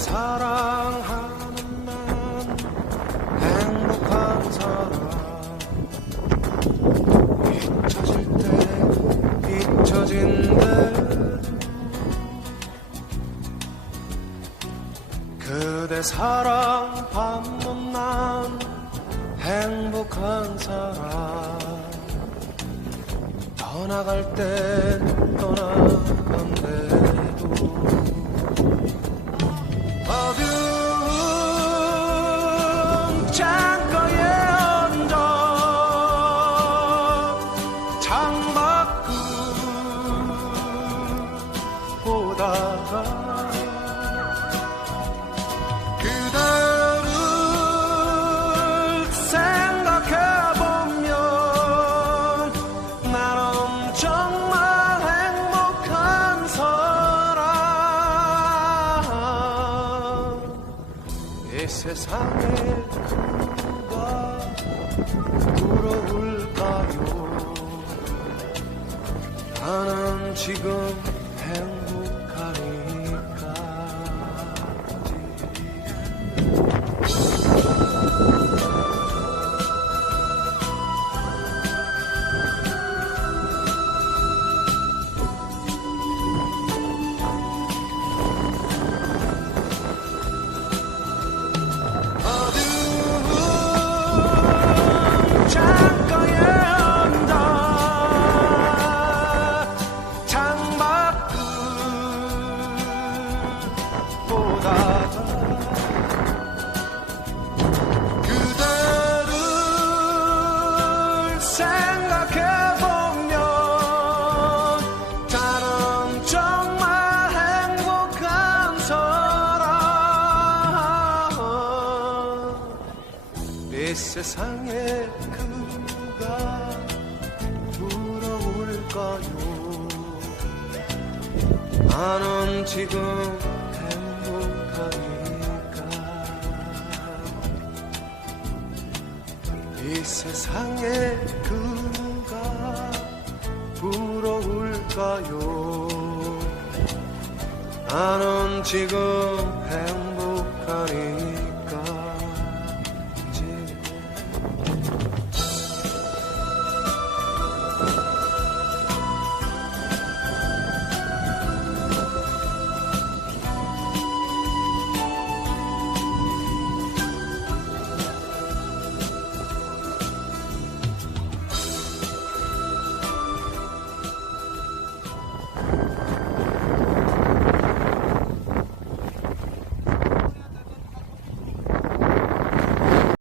사랑하는 난 행복한 사람. 잊혀질 때 잊혀진 대로 그대 사랑 받는 난 행복한 사람. 떠나갈 땐 떠나간대 이 세상에 그가 부러울까요? 나는 지금 이 세상에 그가 부러울까요? 나는 지금 행복하니까. 이 세상에 그가 부러울까요? 나는 지금 행복하니까